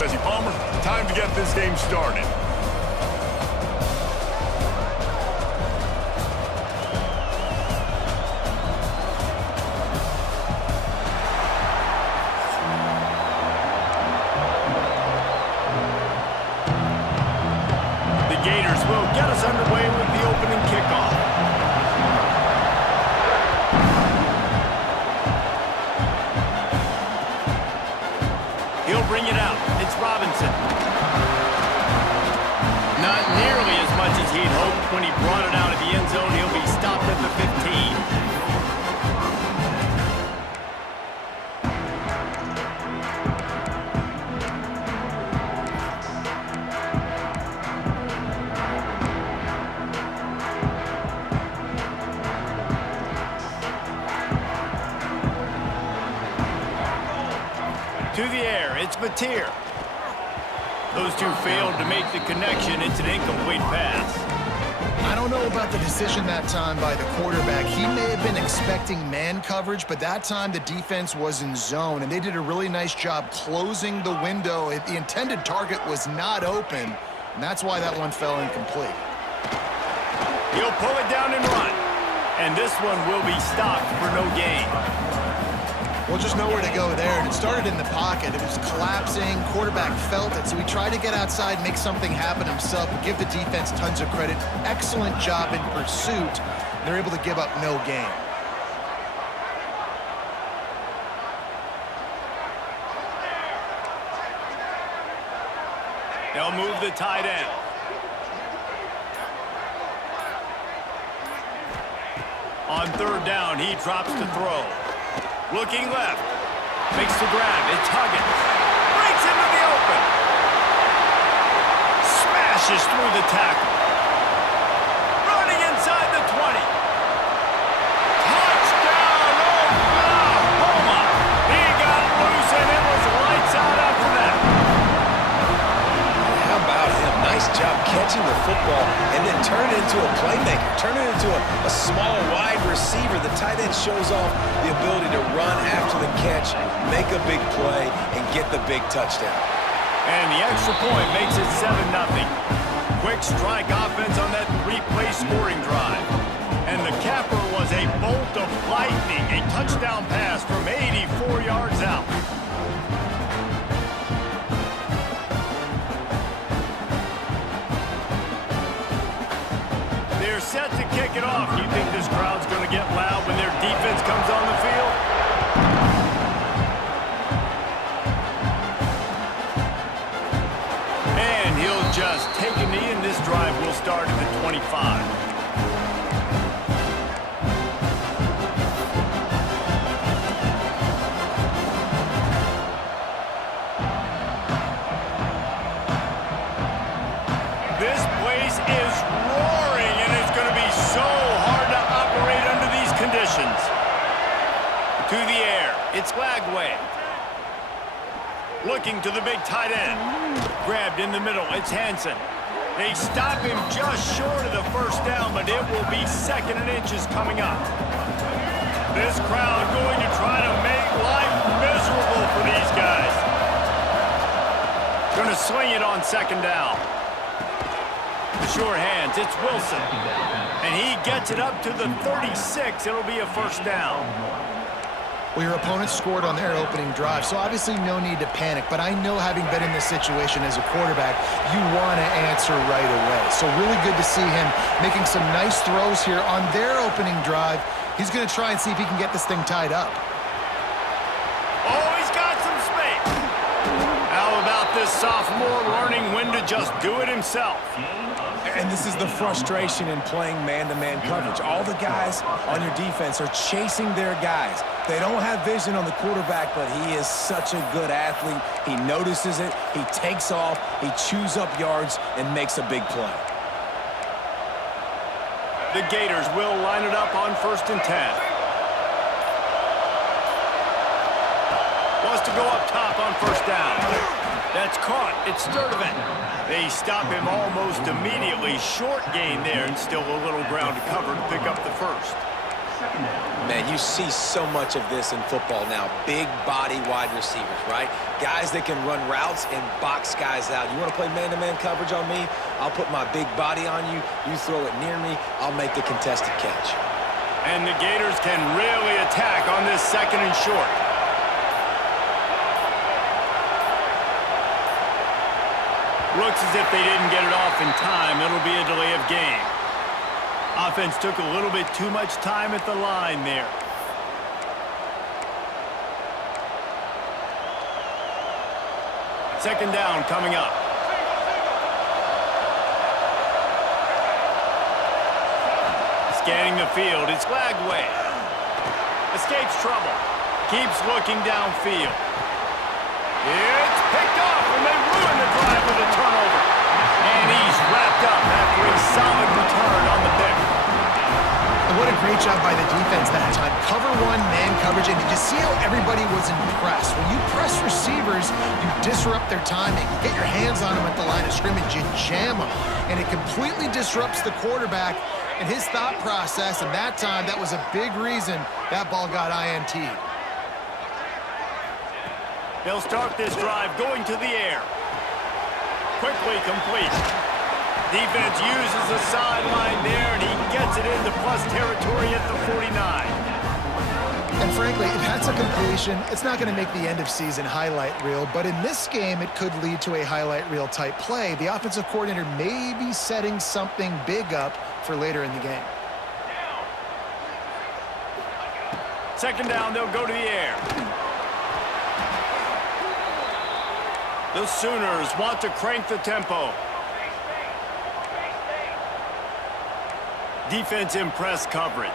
Jesse Palmer, time to get this game started. The Gators will get us underway with the opening kickoff. He'll bring it out. It's Robinson. Not nearly as much as he'd hoped when he brought it out of the end zone. He'll be stopped at the 15. To the air, it's Mateer. Those two failed to make the connection. It's an incomplete pass. I don't know about the decision that time by the quarterback. He may have been expecting man coverage, but that time the defense was in zone, and they did a really nice job closing the window. The intended target was not open, and that's why that one fell incomplete. He'll pull it down and run. And this one will be stopped for no gain. Well, just nowhere to go there, and it started in the pocket. It was collapsing. Quarterback felt it, so he tried to get outside, make something happen himself, but give the defense tons of credit. Excellent job in pursuit. They're able to give up no gain. They'll move the tight end. On third down, he drops to throw. Looking left. Makes the grab. It's Huggins. Breaks into the open. Smashes through the tackle. Running inside the 20. Touchdown, Oklahoma! He got loose and it was lights out after that. How about him? Nice job catching the football and then turn it into a playmaker. Turn it into a small, wide receiver. The tight end shows off the ability to run after the catch, make a big play, and get the big touchdown. And the extra point makes it 7-0. Quick strike offense on that three-play scoring drive. And the capper was a bolt of lightning, a touchdown pass from 84 yards out. They're set to kick it off. You think this crowd's going to get loud when their defense comes on the field? And he'll just take a knee, and this drive will start at the 25. This place is roaring, and it's going to be so hard to operate under these conditions. To the air, it's Lagway. Looking to the big tight end. Grabbed in the middle, it's Hansen. They stop him just short of the first down, but it will be 2nd and inches coming up. This crowd going to try to make life miserable for these guys. Going to sling it on 2nd down. The sure hands, it's Wilson. And he gets it up to the 36. It'll be a 1st down. Well, your opponent scored on their opening drive, so obviously no need to panic. But I know, having been in this situation as a quarterback, you want to answer right away. So really good to see him making some nice throws here on their opening drive. He's going to try and see if he can get this thing tied up. Oh, he's got some space. How about this sophomore learning when to just do it himself? And this is the frustration in playing man-to-man coverage. All the guys on your defense are chasing their guys. They don't have vision on the quarterback, but he is such a good athlete. He notices it, he takes off, he chews up yards, and makes a big play. The Gators will line it up on 1st and 10. Wants to go up top on 1st down. That's caught. It's Sturdivant. They stop him almost immediately. Short gain there, and still a little ground to cover to pick up the 1st. Man, you see so much of this in football now. Big body wide receivers, right? Guys that can run routes and box guys out. You want to play man-to-man coverage on me? I'll put my big body on you. You throw it near me, I'll make the contested catch. And the Gators can really attack on this 2nd and short. Looks as if they didn't get it off in time. It'll be a delay of game. Offense took a little bit too much time at the line there. Second down coming up. Scanning the field, it's Lagway. Escapes trouble. Keeps looking downfield. It's picked off, and they ruin the drive with a turnover. And he's wrapped up after a solid return on the pick. And what a great job by the defense that time. Cover one, man coverage, and did you see how everybody was impressed? When you press receivers, you disrupt their timing. You get your hands on them at the line of scrimmage, you jam them. And it completely disrupts the quarterback and his thought process, and that time, that was a big reason that ball got INT'd. They'll start this drive going to the air. Quickly complete. Defense uses the sideline there, and he gets it into plus territory at the 49. And frankly, if that's a completion, it's not going to make the end-of-season highlight reel, but in this game, it could lead to a highlight reel type play. The offensive coordinator may be setting something big up for later in the game. Second down, they'll go to the air. The Sooners want to crank the tempo. Defense in press coverage.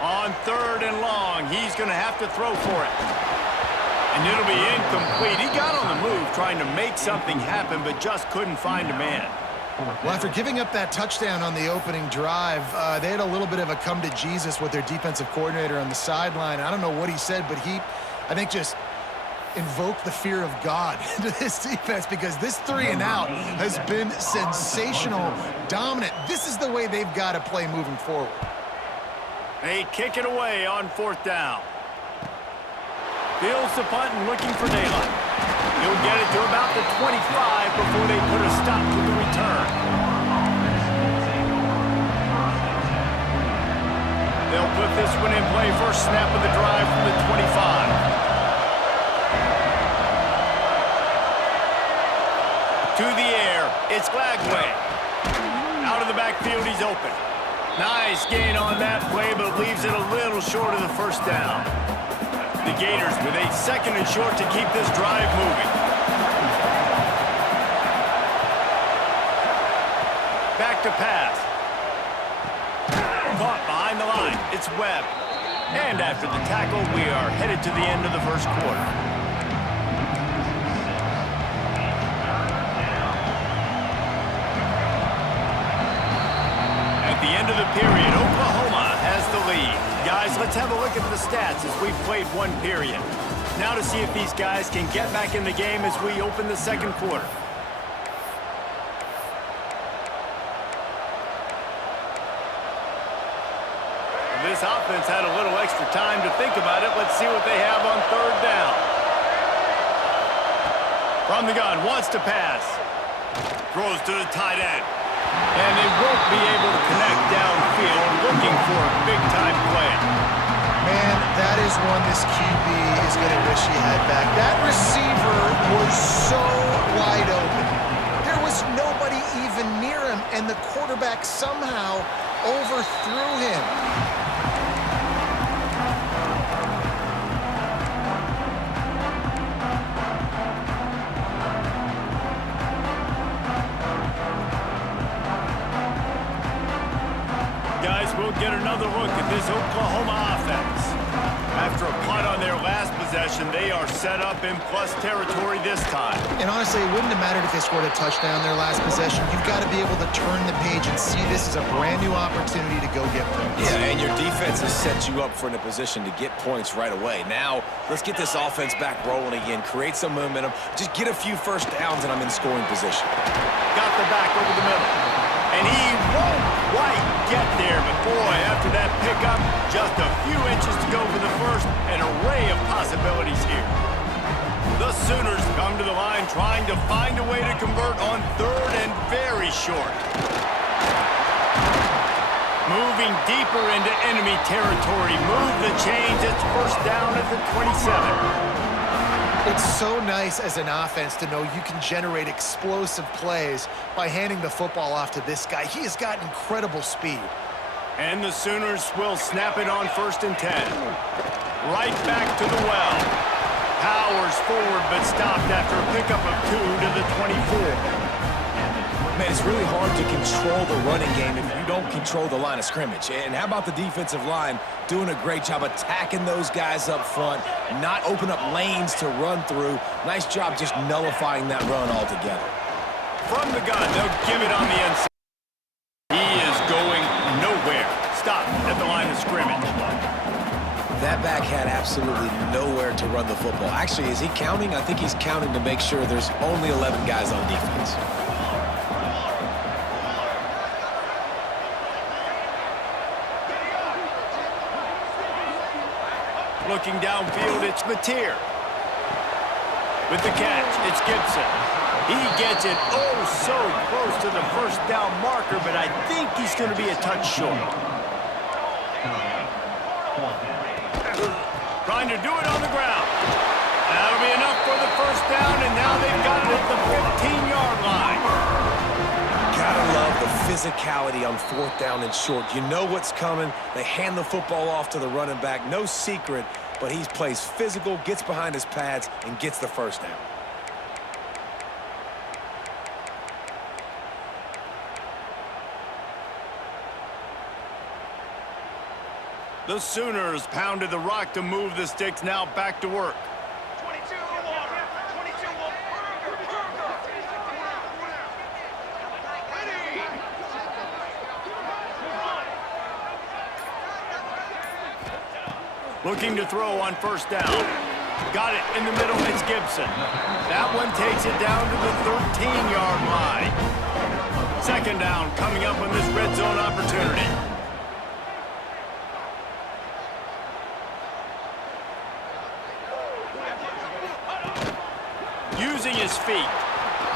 On 3rd and long, he's going to have to throw for it. And it'll be incomplete. He got on the move trying to make something happen, but just couldn't find a man. Well, after giving up that touchdown on the opening drive, they had a little bit of a come to Jesus with their defensive coordinator on the sideline. I don't know what he said, but he, I think, just invoked the fear of God into this defense, because this 3 and out has been sensational, dominant. This is the way they've got to play moving forward. They kick it away on 4th down. Fields the punt and looking for daylight. He'll get it to about the 25 before they put a stop to the return. They'll put this one in play. First snap of the drive from the 25. To the air, it's Lagway. Out of the backfield, he's open. Nice gain on that play, but leaves it a little short of the first down. The Gators with a 2nd and short to keep this drive moving. Back to pass. Caught behind the line. It's Webb. And after the tackle, we are headed to the end of the first quarter. At the end of the period, Oklahoma has the lead. Guys, let's have a look at the stats as we've played one period. Now to see if these guys can get back in the game as we open the 2nd quarter. This offense had a little extra time to think about it. Let's see what they have on 3rd down. From the gun, wants to pass. Throws to the tight end. And they won't be able to connect downfield, looking for a big-time play. Man, that is one this QB is going to wish he had back. That receiver was so wide open. There was nobody even near him, and the quarterback somehow overthrew him. Guys, we'll get another look at this Oklahoma offense. After a punt on their last possession, they are set up in plus territory this time. And honestly, it wouldn't have mattered if they scored a touchdown their last possession. You've got to be able to turn the page and see this as a brand new opportunity to go get points. Yeah, and your defense has set you up for in a position to get points right away. Now, let's get this offense back rolling again, create some momentum, just get a few first downs, and I'm in scoring position. Got the back over the middle. And he won't quite get there, but boy, after that pickup, just a few inches to go for the first, an array of possibilities here. The Sooners come to the line trying to find a way to convert on third and very short. Moving deeper into enemy territory, move the chains, it's first down at the 27. It's so nice as an offense to know you can generate explosive plays by handing the football off to this guy. He has got incredible speed. And the Sooners will snap it on 1st and 10. Right back to the well. Powers forward but stopped after a pickup of 2 to the 24. Man, it's really hard to control the running game if you don't control the line of scrimmage. And how about the defensive line doing a great job attacking those guys up front, not open up lanes to run through. Nice job just nullifying that run altogether. From the gun, they'll give it on the inside. He is going nowhere. Stop at the line of scrimmage. That back had absolutely nowhere to run the football. Actually, is he counting? I think he's counting to make sure there's only 11 guys on defense. Looking downfield, it's Mateer. With the catch, it's Gibson. He gets it oh so close to the first down marker, but I think he's going to be a touch short. Trying to do it on the ground. That'll be enough for the first down, and now they've got it at the 15-yard line. Gotta love the physicality on 4th down and short. You know what's coming. They hand the football off to the running back. No secret, but he plays physical, gets behind his pads, and gets the first down. The Sooners pounded the rock to move the sticks, now back to work. Looking to throw on 1st down. Got it in the middle, it's Gibson. That one takes it down to the 13-yard line. 2nd down coming up on this red zone opportunity. Using his feet.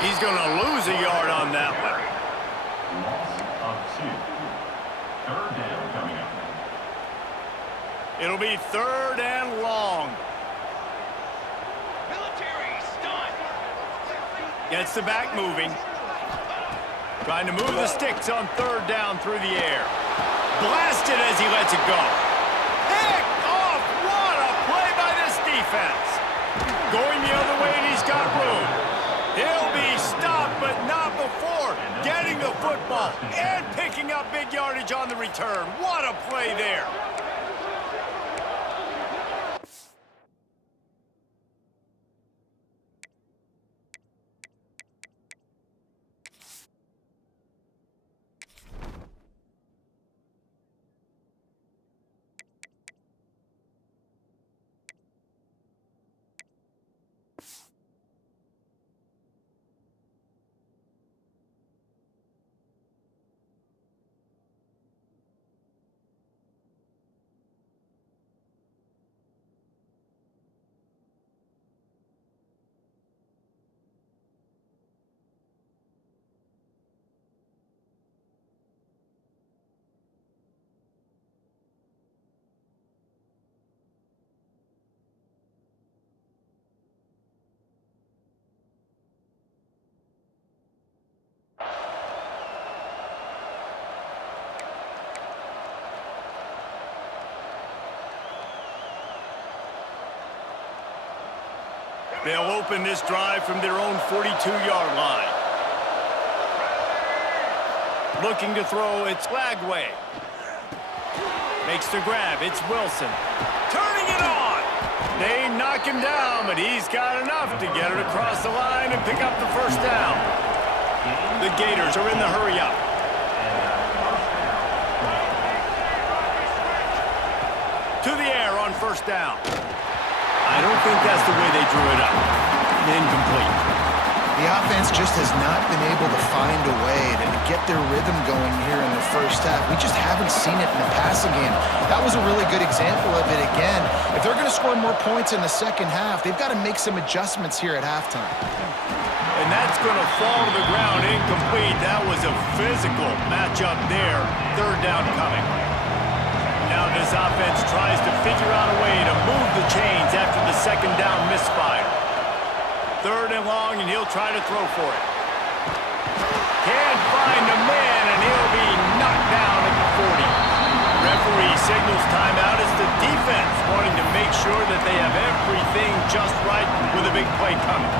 He's going to lose a yard on that one. Loss of 2. 3rd down coming up. It'll be 3rd and long. Military stunt. Gets the back moving. Trying to move the sticks on 3rd down through the air. Blasted as he lets it go. Picked off. What a play by this defense. Going the other way, and he's got room. He'll be stopped, but not before getting the football and picking up big yardage on the return. What a play there. They'll open this drive from their own 42-yard line. Looking to throw, it's Lagway. Makes the grab. It's Wilson. Turning it on. They knock him down, but he's got enough to get it across the line and pick up the first down. The Gators are in the hurry up. To the air on first down. I don't think that's the way they drew it up. Incomplete. The offense just has not been able to find a way to get their rhythm going here in the first half. We just haven't seen it in the passing game. That was a really good example of it again. If they're going to score more points in the second half, they've got to make some adjustments here at halftime. And that's going to fall to the ground incomplete. That was a physical matchup there. Third down coming. Now this offense tries to figure out a way to move the chains after the second down misfire. Third and long, and he'll try to throw for it. Can't find a man, and he'll be knocked down at the 40. Referee signals timeout as the defense wanting to make sure that they have everything just right with a big play coming.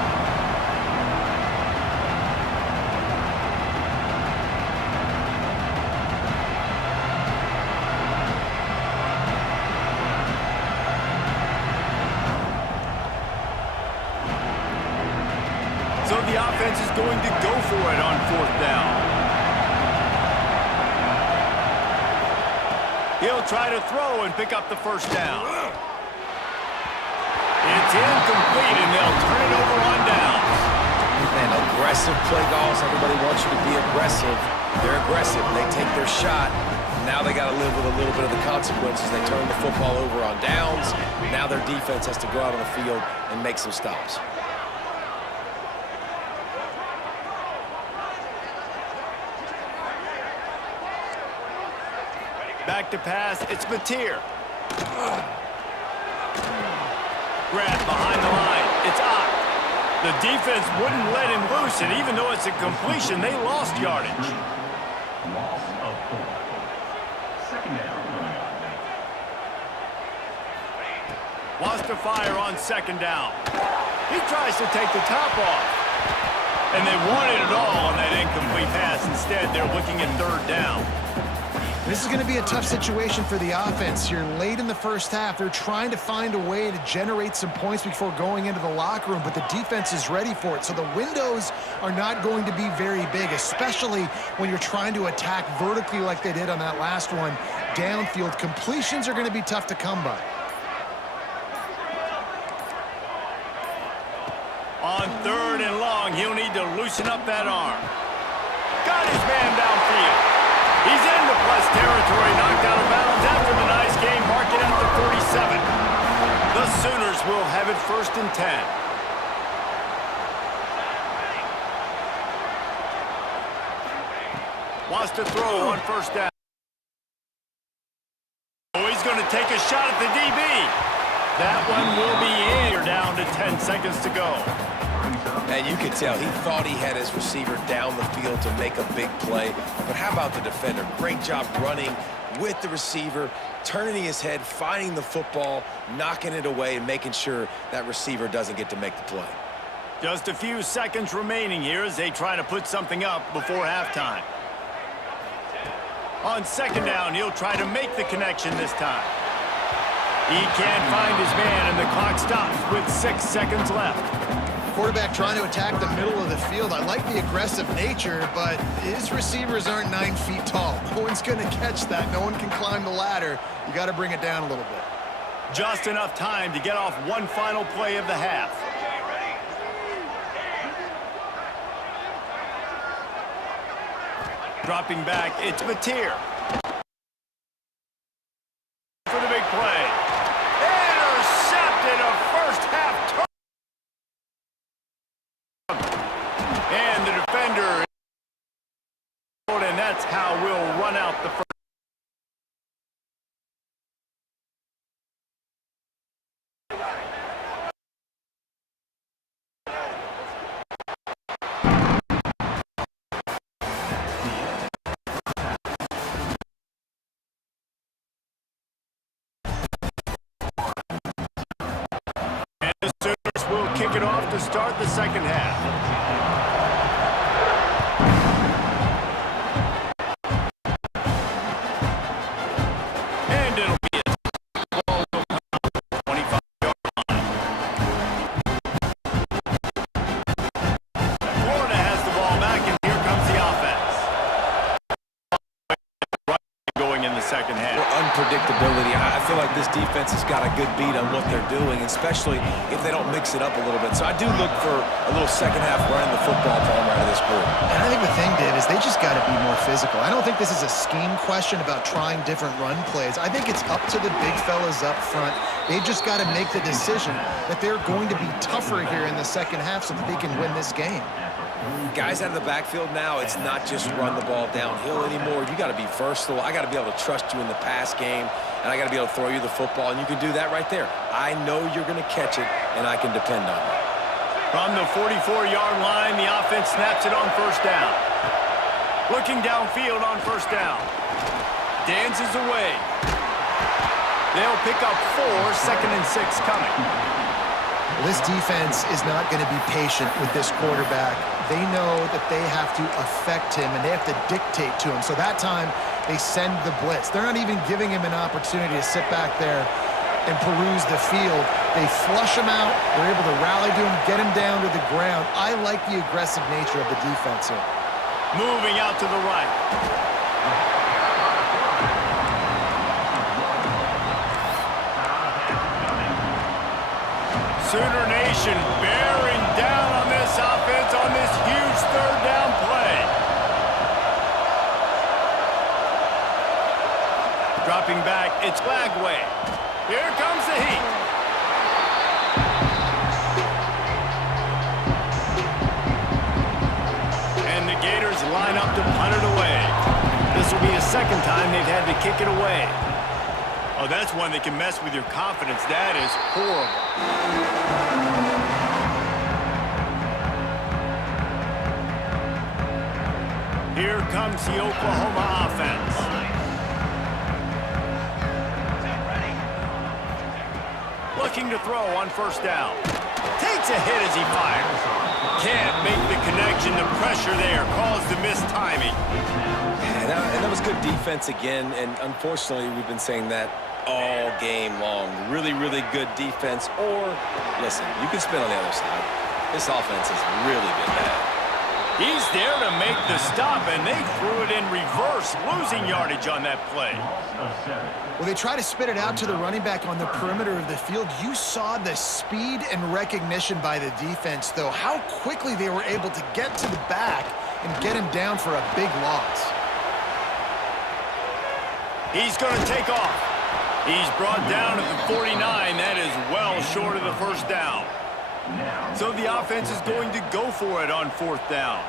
So the offense is going to go for it on fourth down. He'll try to throw and pick up the first down. It's incomplete, and they'll turn it over on downs. Man, aggressive play calls. Everybody wants you to be aggressive. They're aggressive. They take their shot. Now they got to live with a little bit of the consequences. They turn the football over on downs. Now their defense has to go out on the field and make some stops. Back to pass, it's Mateer. Grab behind the line, it's Ott. The defense wouldn't let him loose, and even though it's a completion, they lost yardage. Loss of 4. Second down coming up. Wants to fire on second down. He tries to take the top off. And they wanted it all on that incomplete pass. Instead, they're looking at third down. This is going to be a tough situation for the offense here. Late in the first half, they're trying to find a way to generate some points before going into the locker room, but the defense is ready for it. So the windows are not going to be very big, especially when you're trying to attack vertically like they did on that last one. Downfield completions are going to be tough to come by. On third and long, he'll need to loosen up that arm. Got his man downfield. He's into plus territory, knocked out of bounds after the nice game, marking out the 47. The Sooners will have it first and 10. Wants to throw on first down. Oh, he's going to take a shot at the DB. That one will be in. You're down to 10 seconds to go. And you can tell he thought he had his receiver down the field to make a big play. But how about the defender? Great job running with the receiver, turning his head, finding the football, knocking it away, and making sure that receiver doesn't get to make the play. Just a few seconds remaining here as they try to put something up before halftime. On second down, he'll try to make the connection this time. He can't find his man, and the clock stops with 6 seconds left. Quarterback trying to attack the middle of the field. I like the aggressive nature, but his receivers aren't 9 feet tall. No one's going to catch that. No one can climb the ladder. You got to bring it down a little bit. Just enough time to get off one final play of the half. Dropping back, it's Mateer. For the big play. Intercepted, a first half turn. And the defender, and that's how we'll run out the first. And the Sooners will kick it off to start the second half. second half. Well, unpredictability. I feel like this defense has got a good beat on what they're doing, especially if they don't mix it up a little bit. So I do look for a little second half running the football ball out of this group. And I think the thing, Dave, is they just got to be more physical. I don't think this is a scheme question about trying different run plays. I think it's up to the big fellas up front. They've just got to make the decision that they're going to be tougher here in the second half so that they can win this game. Guys out of the backfield now, it's not just run the ball downhill anymore. You got to be versatile. I got to be able to trust you in the pass game, and I got to be able to throw you the football, and you can do that right there. I know you're going to catch it, and I can depend on it. From the 44-yard line, the offense snaps it on first down. Looking downfield on first down. Dances away. They'll pick up 4, 2nd and 6 coming. This defense is not going to be patient with this quarterback. They know that they have to affect him, and they have to dictate to him. So that time, they send the blitz. They're not even giving him an opportunity to sit back there and peruse the field. They flush him out. They're able to rally to him, get him down to the ground. I like the aggressive nature of the defense here. Moving out to the right. Sooner Nation bearing down on this offense on this huge third down play. Dropping back, it's Lagway. Here comes the heat. And the Gators line up to punt it away. This will be the second time they've had to kick it away. Oh, that's one that can mess with your confidence. That is horrible. Here comes the Oklahoma offense. Looking to throw on first down. Takes a hit as he fires. Can't make the connection. The pressure there caused the mistiming. And that was good defense again, and unfortunately, we've been saying that all game long. Really, really good defense. Or, listen, you can spin on the other side. This offense has really been bad. He's there to make the stop, and they threw it in reverse, losing yardage on that play. Well, they try to spit it out to the running back on the perimeter of the field. You saw the speed and recognition by the defense, though, how quickly they were able to get to the back and get him down for a big loss. He's going to take off. He's brought down at the 49. That is well short of the first down. So the offense is going to go for it on fourth down.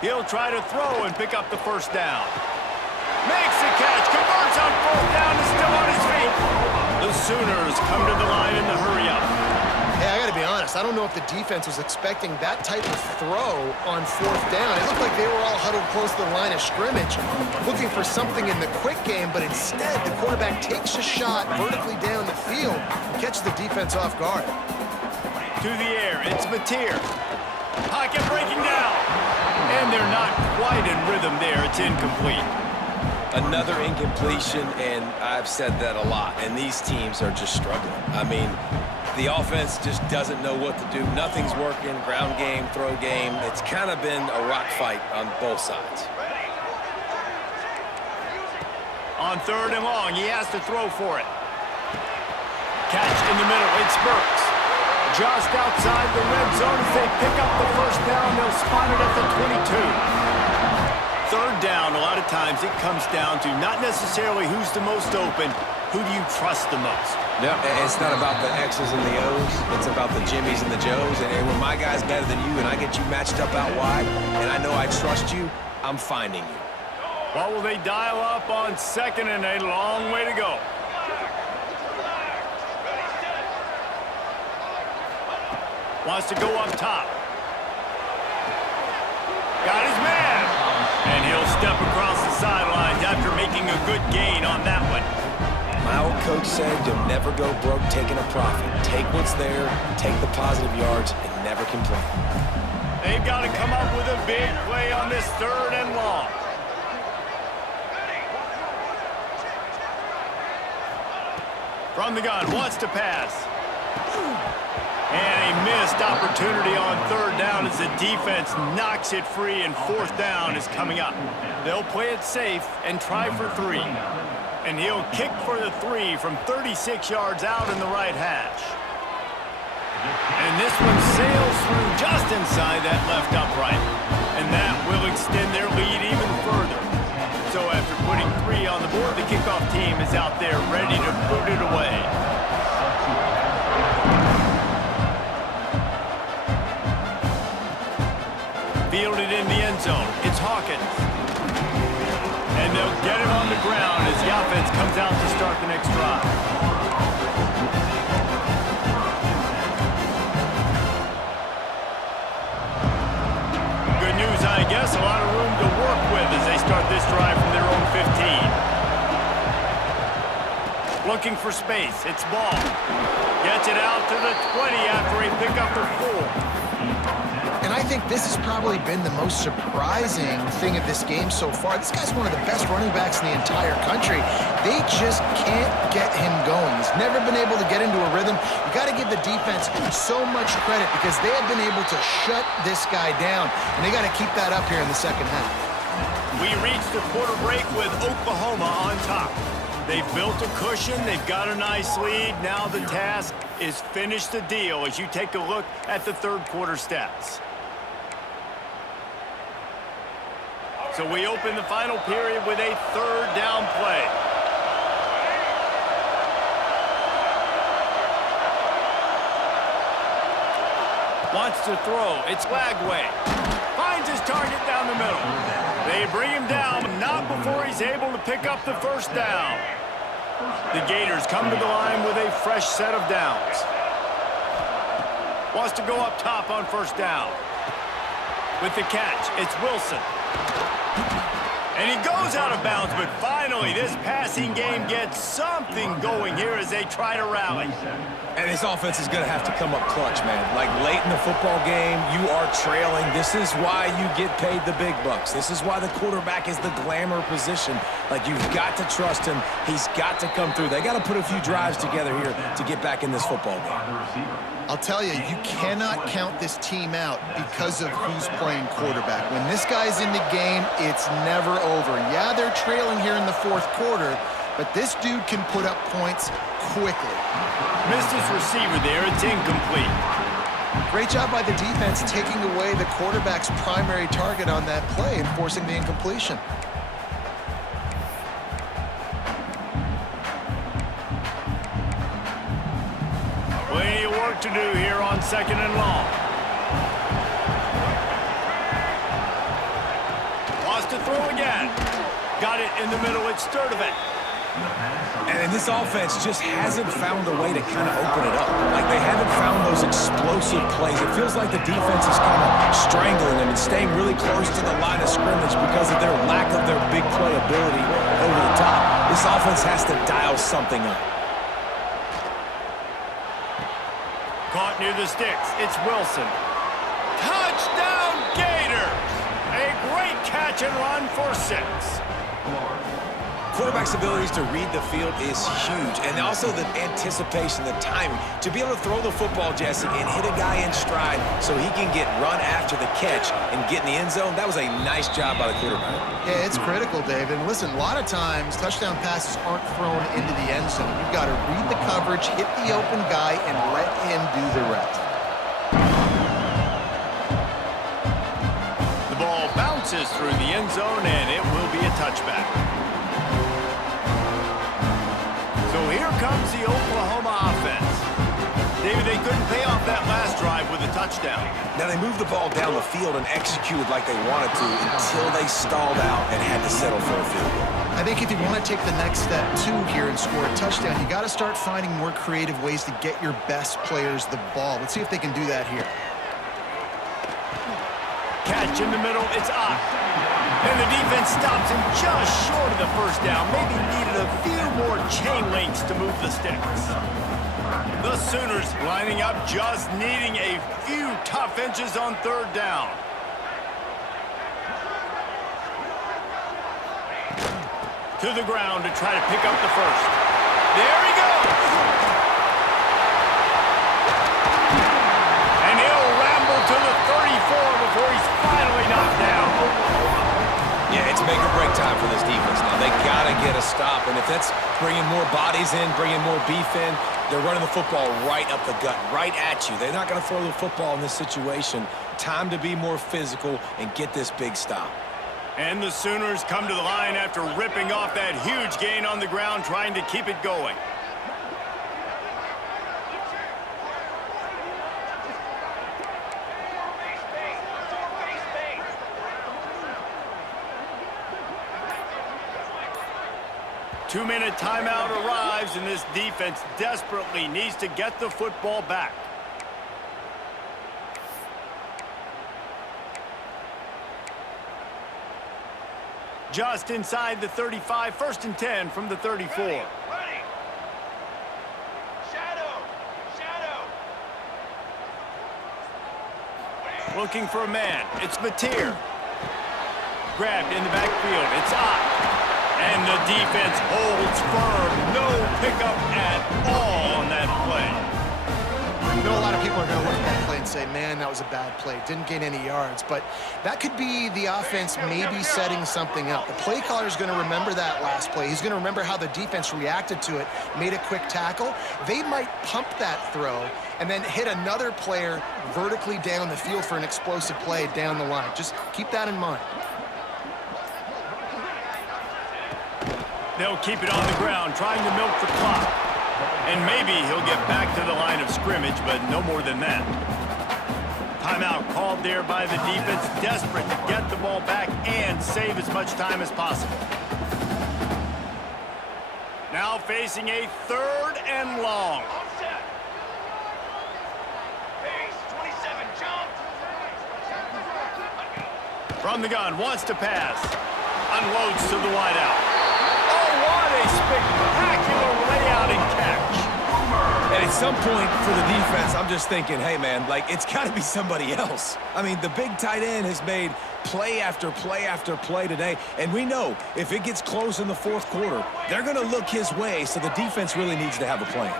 He'll try to throw and pick up the first down. Makes the catch, converts on fourth down, is still on his feet. The Sooners come to the line in the hurry up. Hey, I got to be honest. I don't know if the defense was expecting that type of throw on fourth down. It looked like they were all huddled close to the line of scrimmage, looking for something in the quick game, but instead the quarterback takes a shot vertically down the field and catches the defense off guard. To the air, it's Mateer. Pocket breaking down. And they're not quite in rhythm there. It's incomplete. Another incompletion, and I've said that a lot, and these teams are just struggling. I mean, the offense just doesn't know what to do. Nothing's working, ground game, throw game. It's kind of been a rock fight on both sides. On third and long, he has to throw for it. Catch in the middle, it's Burks. Just outside the red zone as they pick up the first down. They'll spot it at the 22. Third down, a lot of times it comes down to not necessarily who's the most open, who do you trust the most? No, it's not about the X's and the O's. It's about the Jimmies and the Joes. And when my guy's better than you and I get you matched up out wide and I know I trust you, I'm finding you. What will they dial up on second and a long way to go? Wants to go up top. Got his man. And he'll step across the sidelines after making a good gain on that one. My old coach said you'll never go broke taking a profit. Take what's there, take the positive yards, and never complain. They've got to come up with a big play on this third and long. From the gun, wants to pass. And a missed opportunity on third down as the defense knocks it free, and fourth down is coming up. They'll play it safe and try for 3. And he'll kick for the 3 from 36 yards out in the right hash. And this one sails through just inside that left upright. And that will extend their lead even further. So after putting 3 on the board, the kickoff team is out there ready to boot it away. Fielded in the end zone. It's Hawkins. And they'll get it on the ground as the offense comes out to start the next drive. Good news, I guess. A lot of room to work with as they start this drive from their own 15. Looking for space. It's Ball. Gets it out to the 20 after a pickup for 4. And I think this has probably been the most surprising thing of this game so far. This guy's one of the best running backs in the entire country. They just can't get him going. He's never been able to get into a rhythm. You got to give the defense so much credit because they have been able to shut this guy down, and they got to keep that up here in the second half. We reached the quarter break with Oklahoma on top. They've built a cushion. They've got a nice lead. Now the task is finish the deal as you take a look at the third quarter stats. So we open the final period with a third down play. Wants to throw. It's Lagway. Finds his target down the middle. They bring him down, not before he's able to pick up the first down. The Gators come to the line with a fresh set of downs. Wants to go up top on first down. With the catch, it's Wilson. And he goes out of bounds, but finally this passing game gets something going here as they try to rally. And this offense is going to have to come up clutch, man. Like late in the football game, you are trailing. This is why you get paid the big bucks. This is why the quarterback is the glamour position. Like, you've got to trust him. He's got to come through. They got to put a few drives together here to get back in this football game. I'll tell you, you cannot count this team out because of who's playing quarterback. When this guy's in the game, it's never over. Yeah, they're trailing here in the fourth quarter, but this dude can put up points quickly. Missed his receiver there. It's incomplete. Great job by the defense taking away the quarterback's primary target on that play and forcing the incompletion. Plenty of work to do here on second and long. Wants to throw again. Got it in the middle. It's Sturdivant. And this offense just hasn't found a way to kind of open it up. Like, they haven't found those explosive plays. It feels like the defense is kind of strangling them and staying really close to the line of scrimmage because of their lack of their big play ability over the top. This offense has to dial something up. Caught near the sticks. It's Wilson. Touchdown, Gators! A great catch and run for 6. Quarterback's abilities to read the field is huge, and also the anticipation, the timing. To be able to throw the football, Jesse, and hit a guy in stride so he can get run after the catch and get in the end zone, that was a nice job by the quarterback. Yeah, it's critical, Dave. And listen, a lot of times touchdown passes aren't thrown into the end zone. You've got to read the coverage, hit the open guy, and let him do the rest. The ball bounces through the end zone, and it will be a touchback. So here comes the Oklahoma offense. David, they couldn't pay off that last drive with a touchdown. Now, they moved the ball down the field and executed like they wanted to until they stalled out and had to settle for a field goal. I think if you want to take the next step, too, here and score a touchdown, you got to start finding more creative ways to get your best players the ball. Let's see if they can do that here. Catch in the middle, it's Ott. And the defense stops him just short of the first down. Maybe needed a few more chain links to move the sticks. The Sooners lining up, just needing a few tough inches on third down. To the ground to try to pick up the first. There he goes! make or break time for this defense now. They got to get a stop, and if that's bringing more bodies in, bringing more beef in, they're running the football right up the gut, right at you. They're not going to throw the football in this situation. Time to be more physical and get this big stop. And the Sooners come to the line after ripping off that huge gain on the ground, trying to keep it going. Two-minute timeout arrives, and this defense desperately needs to get the football back. Just inside the 35, 1st and 10 from the 34. Ready. Shadow. Looking for a man. It's Mateer. Grabbed in the backfield. It's Ott. And the defense holds firm. No pickup at all on that play. I know a lot of people are going to look at that play and say, man, that was a bad play. Didn't gain any yards. But that could be the offense maybe setting something up. The play caller is going to remember that last play. He's going to remember how the defense reacted to it, made a quick tackle. They might pump that throw and then hit another player vertically down the field for an explosive play down the line. Just keep that in mind. They'll keep it on the ground, trying to milk the clock. And maybe he'll get back to the line of scrimmage, but no more than that. Timeout called there by the defense, desperate to get the ball back and save as much time as possible. Now facing a 3rd and long. Offset. Pace, 27, jump. From the gun, wants to pass. Unloads to the wideout. Oh, what a spectacular layout and catch. And at some point for the defense, I'm just thinking, hey, man, like, it's got to be somebody else. I mean, the big tight end has made play after play after play today, and we know if it gets close in the 4th quarter, they're going to look his way, so the defense really needs to have a plan.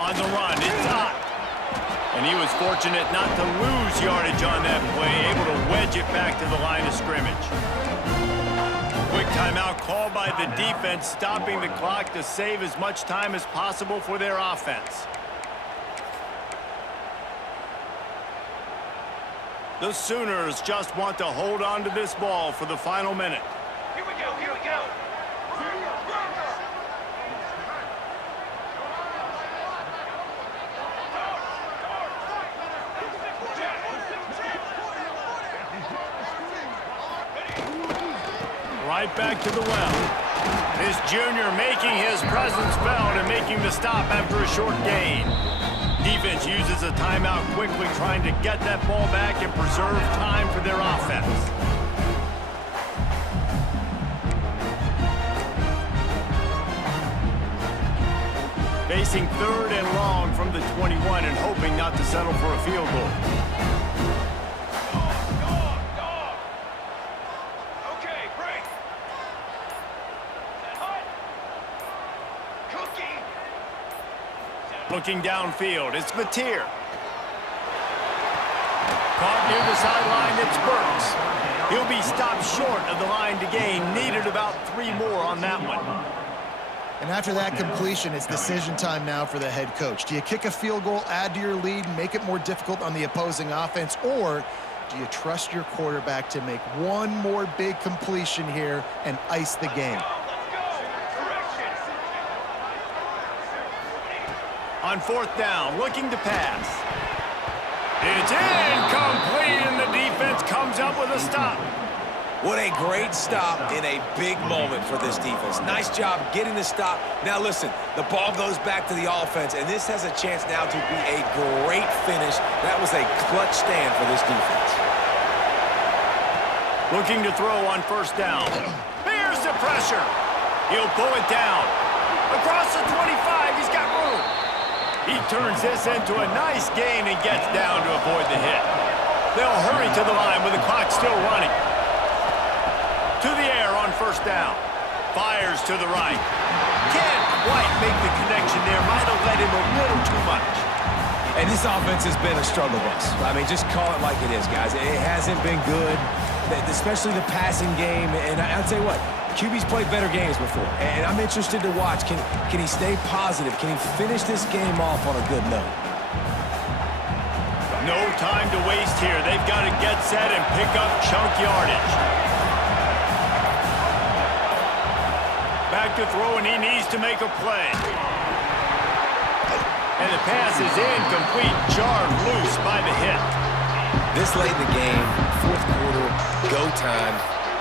On the run, it's Ott. And he was fortunate not to lose yardage on that play, able to wedge it back to the line of scrimmage. Quick timeout called by the defense, stopping the clock to save as much time as possible for their offense. The Sooners just want to hold on to this ball for the final minute. Here we go, here we go. Right back to the well. This junior making his presence felt and making the stop after a short gain. Defense uses a timeout quickly, trying to get that ball back and preserve time for their offense. Facing 3rd and long from the 21 and hoping not to settle for a field goal. Okay, break. Hut. Cookie. Looking downfield, it's Mateer. Caught near the sideline, it's Burks. He'll be stopped short of the line to gain. Needed about 3 more on that one. And after that completion, it's decision time now for the head coach. Do you kick a field goal, add to your lead, and make it more difficult on the opposing offense, or do you trust your quarterback to make one more big completion here and ice the game? Let's go. Correction. On 4th down, looking to pass. It's incomplete, and the defense comes up with a stop. What a great stop in a big moment for this defense. Nice job getting the stop. Now listen, the ball goes back to the offense, and this has a chance now to be a great finish. That was a clutch stand for this defense. Looking to throw on 1st down. Here's the pressure. He'll pull it down. Across the 25, he's got room. He turns this into a nice gain and gets down to avoid the hit. They'll hurry to the line with the clock still running. To the air on 1st down. Fires to the right. Can't quite make the connection there. Might have led him a little too much. And this offense has been a struggle bus. I mean, just call it like it is, guys. It hasn't been good, especially the passing game. And I'll tell you what, QB's played better games before. And I'm interested to watch. Can he stay positive? Can he finish this game off on a good note? No time to waste here. They've got to get set and pick up chunk yardage. Back to throw, and he needs to make a play. And the pass is incomplete, jarred loose by the hit. This late in the game, fourth quarter, go time,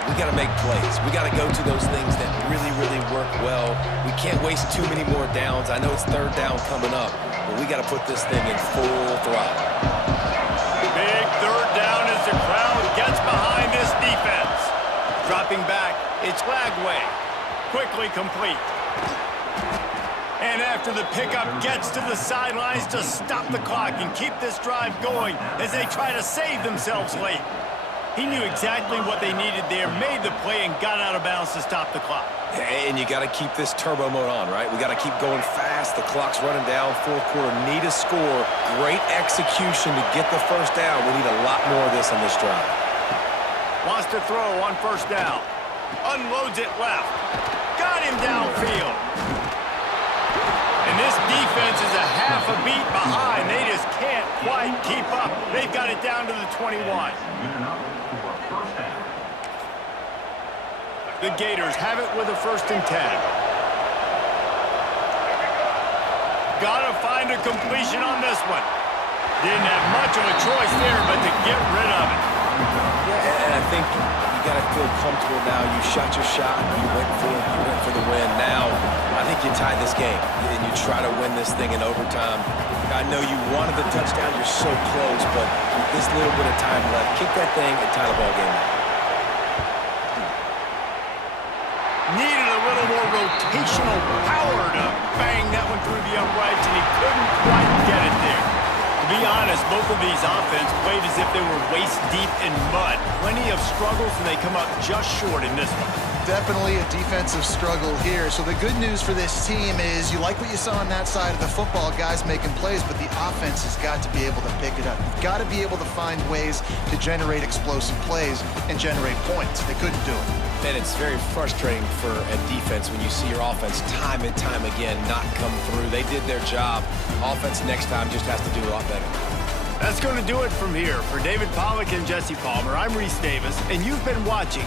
we got to make plays. We got to go to those things that really, really work well. We can't waste too many more downs. I know it's third down coming up, but we got to put this thing in full throttle. Big third down as the crowd gets behind this defense. Dropping back, it's Lagway. Quickly complete. And after the pickup, gets to the sidelines to stop the clock and keep this drive going as they try to save themselves late. He knew exactly what they needed there, made the play, and got out of bounds to stop the clock. And you got to keep this turbo mode on, right? We got to keep going fast. The clock's running down. Fourth quarter, need a score. Great execution to get the first down. We need a lot more of this on this drive. Wants to throw on first down. Unloads it left. Got him downfield. And this defense is a half a beat behind. They just can't quite keep up. They've got it down to the 21. Good enough for a first down. The Gators have it with a 1st and 10. Gotta find a completion on this one. Didn't have much of a choice there, but to get rid of it. Yeah, and I think you got to feel comfortable now. You shot your shot. You went for the win. Now, I think you tie this game, and you try to win this thing in overtime. I know you wanted the touchdown. You're so close, but with this little bit of time left, kick that thing and tie the ball game out. Needed a little more rotational power to bang that one through the uprights, and he couldn't quite get it there. To be honest, both of these offenses played as if they were waist-deep in mud. Plenty of struggles, and they come up just short in this one. Definitely a defensive struggle here. So the good news for this team is you like what you saw on that side of the football, guys making plays, but the offense has got to be able to pick it up. You've got to be able to find ways to generate explosive plays and generate points. They couldn't do it. And it's very frustrating for a defense when you see your offense time and time again not come through. They did their job. Offense next time just has to do a lot better. That's going to do it from here. For David Pollack and Jesse Palmer, I'm Reese Davis, and you've been watching